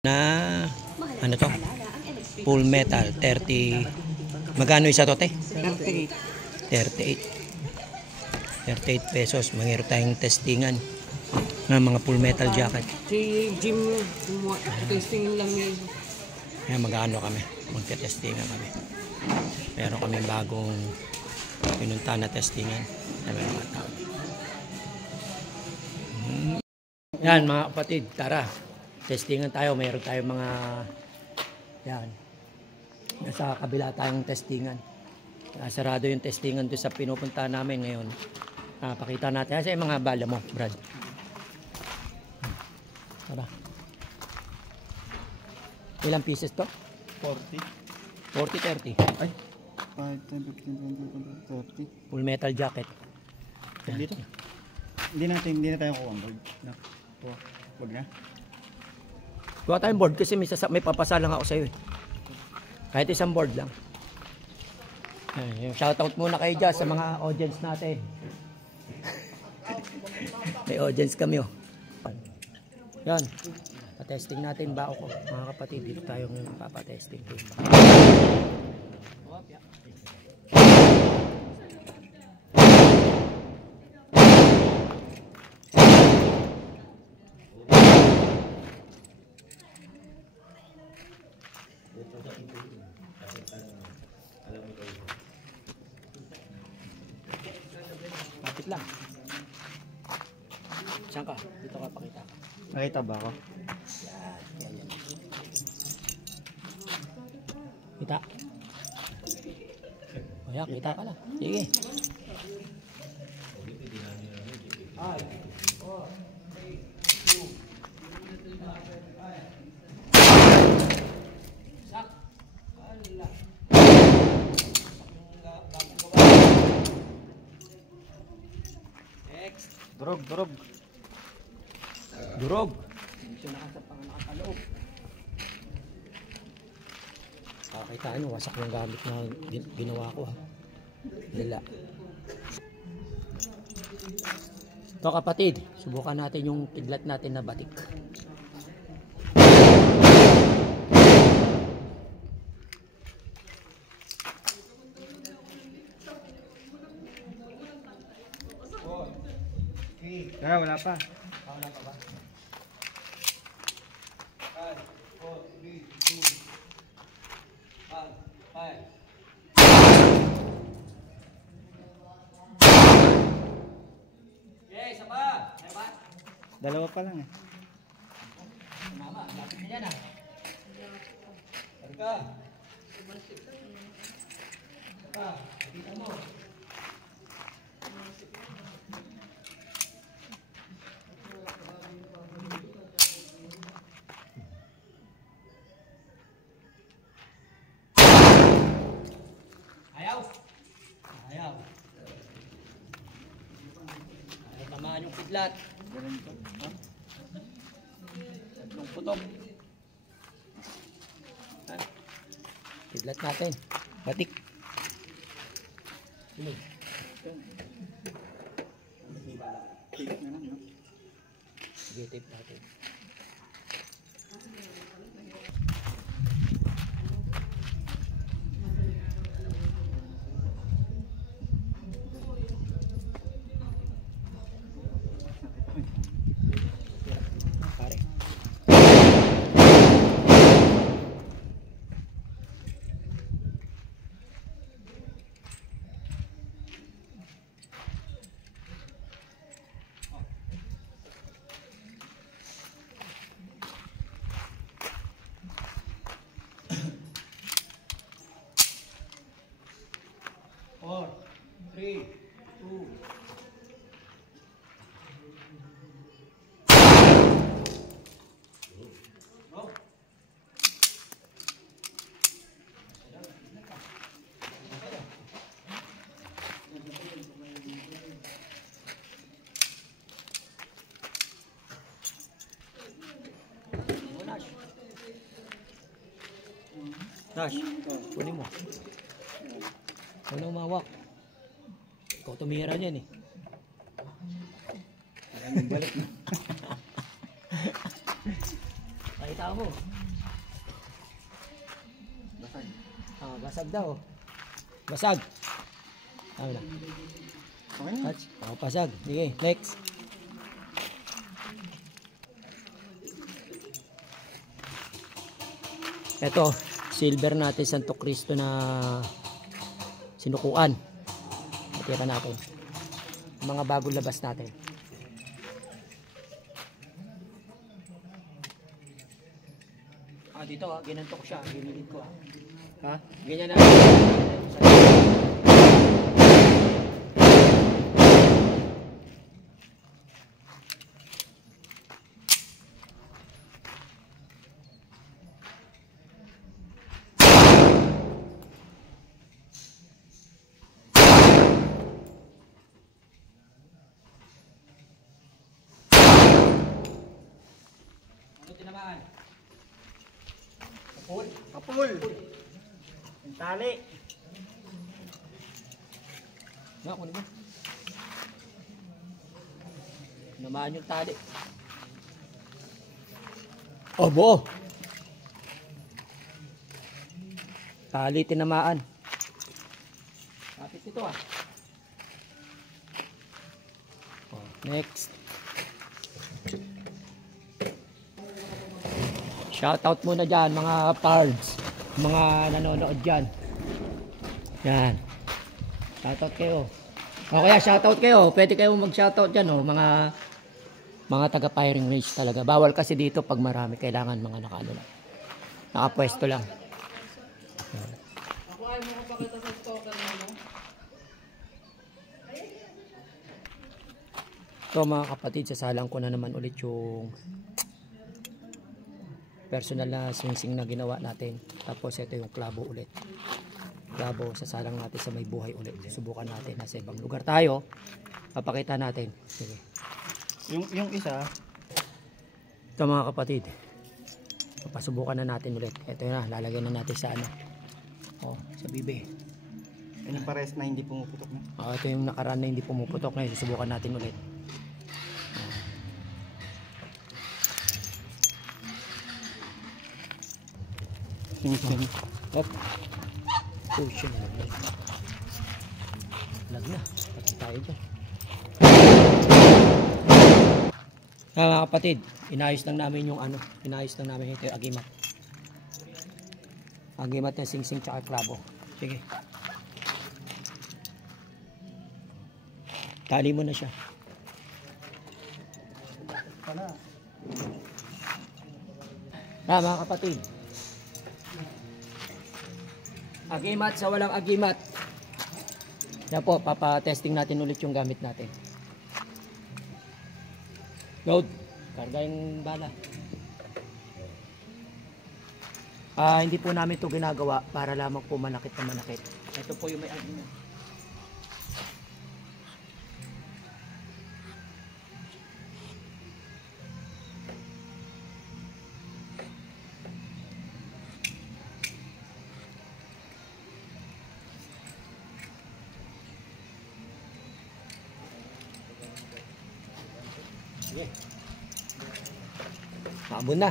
Na ano to? Full metal 30. Magkano isa to, te? 38 pesos. Mayroon tayong testingan ng mga full metal jacket. Si Jim, testing lang yun. Kaya mag-ano kami, magte-testingan kami. Meron kami bagong pinunta na testingan na may mga tao. Yan mga kapatid, tara. Testingan tayo, mayroon tayong mga yan. Nasa kabila tayong testingan. Sarado yung testingan doon sa pinupunta namin ngayon. Pakita natin. Kasi yung mga bala mo, Brad. Tara. Ilang pieces to? 40. 40, 30. Ay, 5, 10, 15, 20, 30. Full metal jacket. Dito. Hindi na tayo kuha board. No. Wag na. Kuha tayong board kasi may papasa lang ako sa iyo eh. Kahit isang board lang. Shoutout muna kayo dyan sa mga audience natin. May audience kami oh. Yan. Pa-testing natin ba ako mga kapatid. Dito tayo ngayon papatesting. Lapit lang. Saan ka? Dito ka pakita. Nakita ba ako? Yan. Kita. O yan, kita ka lang. Sige. Durog. Durog. Hindi siya nakataloob. Kakita nyo, wasak yung gamit na ginawa ko ha. Nila. Ito kapatid, subukan natin yung kidlat natin na batik. Wala pa. Wala pa ba? 5, 4, 3, 2, 1, 5. Okay, isa pa. Dalawa pa lang eh. Mama, lapit na yan ah. Targa. Kita mo. Ayaw. Ayaw tamaan yung kidlat. Tatlong putok. Kidlat natin. Batik. Sige. Sige, tape natin. Four, 3, 2. Nash, kunin mo. Huwag na umawak. Ikaw tumira niyan eh. Balik na. Ay, Pakita mo. Basag. Basag daw. Basag. Tama na. Okay na. Touch. Pasag. Sige, next. Ito, silver natin Santo Cristo na sinukuan. Natira natin. Mga bagong labas natin. Dito ginanto ko siya. Ginilid ko Ha? Ganyan na. Tinamaan. Kapul. Kapul. Ang tali. Nga, kunin mo. Tinamaan yung tali. Buo. Tali tinamaan. Kapit ito next. Shoutout muna dyan mga pards, mga nanonood dyan. Yan. Shoutout kayo. O kaya shoutout kayo. Pwede kayo mag-shoutout dyan mga taga-firing range talaga. Bawal kasi dito pag marami. Kailangan mga nakapwesto lang. Yan. Ako ay makapakita sa stalker mo. So mga kapatid, sasalang ko na naman ulit yung personal na singsing na ginawa natin. Tapos ito yung klabo ulit. Klabo, sasalang natin sa may buhay ulit. Subukan natin. Nasa ibang lugar tayo. Papakita natin. Sige. Yung isa. Ito mga kapatid. Papasubukan na natin ulit. Ito na, lalagyan na natin sa sa bibe. Yung pares na hindi pumuputok na. Ito yung nakaraan na hindi pumuputok na. Susubukan natin ulit. Sinising. Up. Push na. Lag na. Pati tayo dyan. Mga kapatid, inayos lang namin yung inayos lang namin ito yung agimat. Agimat ng singsing tsaka klabo. Sige. Tali mo na siya. Mga kapatid. Agimat sa walang agimat. Yan po, papatesting natin ulit yung gamit natin. Load. Karga yung bala. Hindi po namin ito ginagawa para lamang po manakit na manakit. Ito po yung may agimat. Sige. Maabon na.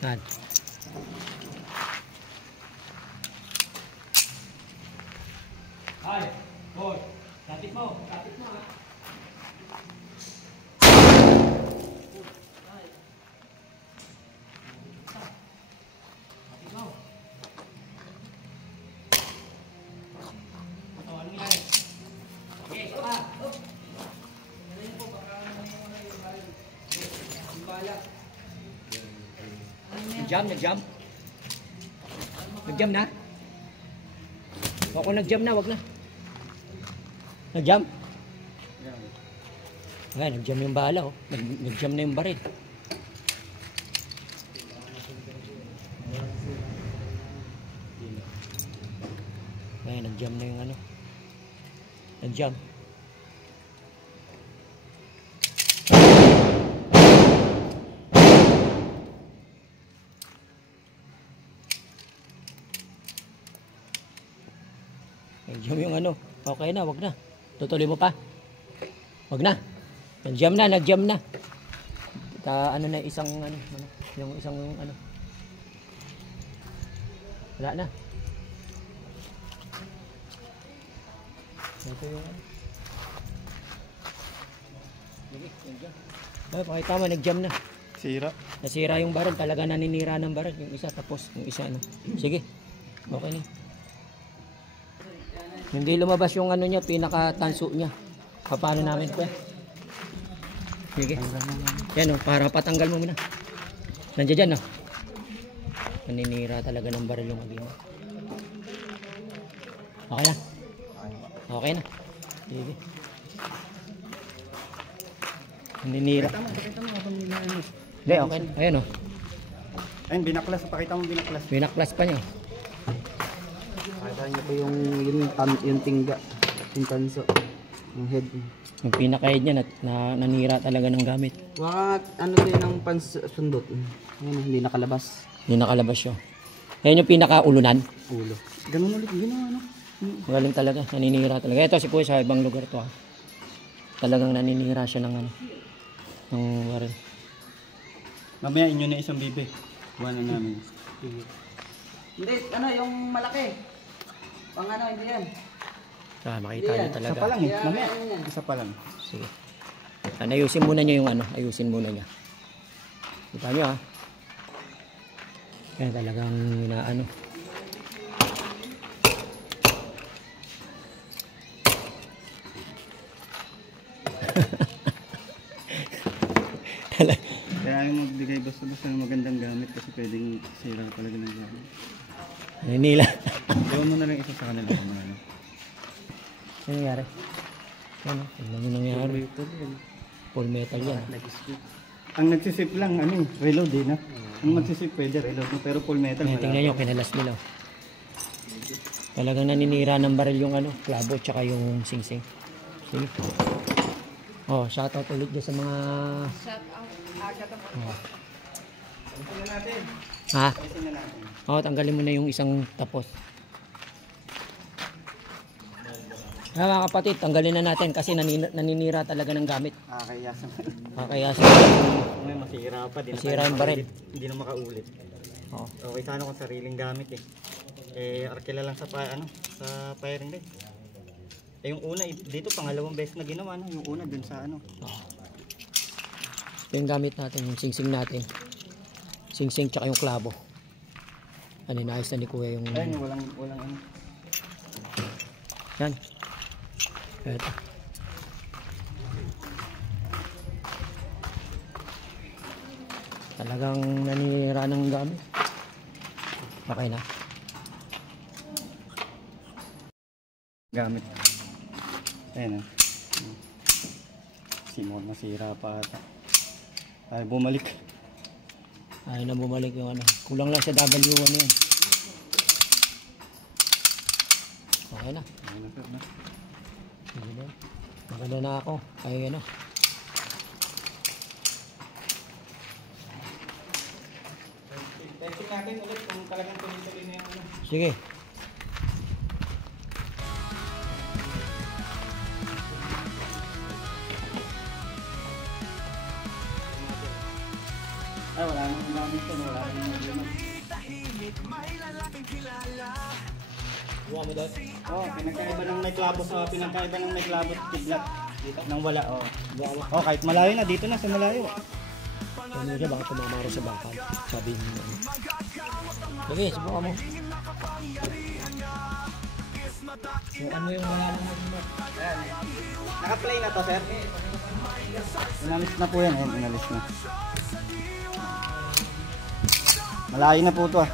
Yan. Ay, boy. Kapit mo ha. Nag-jump. Nag-jump na? Kung nag-jump na, wag na. Nag-jump? Ayan, nag-jump yung bala. Nag-jump na yung baril. Ayan, nag-jump na yung Nag-jump. Nag-jam yung ano. Okay na, wag na. Tutuloy mo pa. Wag na. Nag-jam na, nag-jam na. Ano na isang ano, yung isang ano. Wala na. Ito yung ano. Ay, pakita mo, nag-jam na. Sira. Nasira yung baril, talaga naninira ng baril. Yung isa, tapos yung isa ano. Sige, okay na. Hindi lumabas yung ano niya, pinaka-tanso niya. Paano namin po? Sige. Yan o, para patanggal mo muna. Nandiyan dyan o. Naninira talaga ng baril yung agima. Okay na. Okay na. Sige. Naninira. Pakita mo habang nilaanos. Hindi, okay. Ayan o. Ayun, binaklas. Pakita mo binaklas. Binaklas pa niya. Pakita niyo po yung tingga, yung tanso, yung head. Yung pinaka-head niya nanira talaga ng gamit. Waka ano din ng pansundot. Ayun, hindi nakalabas. Hindi nakalabas siya. Ayan yung pinaka-ulunan. Ulo. Ganun ulit. Ginawa, ano? Magaling talaga. Naninira talaga. Ito si Kuya sa ibang lugar to ha. Talagang naninira siya ng ano. Ng baril. Mamaya inyo na isang bibi. Kuha na namin. Hindi, ano, yung malaki. Pang ano, hindi yan. Makita niyo Isa talaga. pa lang eh. Mamaya. Isa pa lang. Sige. Ayusin muna niya yung ano. Ayusin muna niya. Kita niyo ha. Kaya talagang inaano. Kaya ayaw magbigay basta-basta ng magandang gamit kasi pwedeng sira talaga ng gamit. Nanila. Ewan mo na lang isa sa kanila kung ano. Ano nangyari? Ano? Tignan mo nangyari. Full metal yan. Ang nagsisip lang, ano, reload eh, no? Ang magsisip pwede reload mo, pero full metal. Ayan, tingnan nyo, kinalas nila. Talagang naninira ng baril yung ano, klabo tsaka yung sing-sing. Sige. Oh, shoutout ulit dyan sa mga... Shout out. Oh. Ha? Oh, tanggalin mo na yung isang tapos. Mga kapatid, tanggalin na natin kasi naninira talaga ng gamit. Kaya sa Kaya sa may masira pa din. masira yung baril. Hindi na makaulit. Oh. Okay, sana kung sariling gamit eh. Arkila lang sa sa firing din. Yung una dito pangalawang beses na ginawa no, yung una dun sa ano. Oh. Yung gamit natin, yung sing-sing natin. Sing-sing tsaka yung klabo. Ano, naayos na ni Kuya yung... Ayun, walang ano. Yan. Ito. Talagang nanira ng gamit. Okay na. Gamit. Ayun. Simon masira pa ata. Ay bumalik. Ayaw na bumalik yung ano. Kulang lang sa W1 yan. Okay na. Ayun na, sir, na. Sige na. Maganda na ako. Ay ano. Testing natin ulit kung talagang tuloy-tuloy na yung ano. Sige. Ay, wala nang gamit ko. Wala nang gamit. Buka mo doon. Oh, pinagkaiba ng may klabo sa pinagkaiba ng may klabo at kidlat. Dito nang wala, oh. Buka mo. Oh, kahit malayo na dito na sa malayo. Ano siya, baka tumamaro sa bakal. Sabi niyo. Sige, subukan mo. Yung ano yung wala naman mo. Naka-play na to, sir. Inalis na po yan, inalis na. Malayo na po to ah.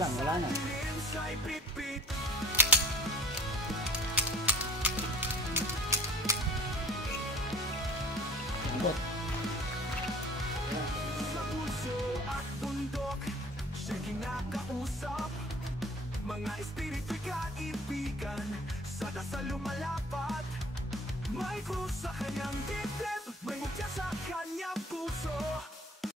Wala na. Ikot. Mga espiritu'y kaibigan, sa dasal lumalapat, may krus sa kanyang dibdib.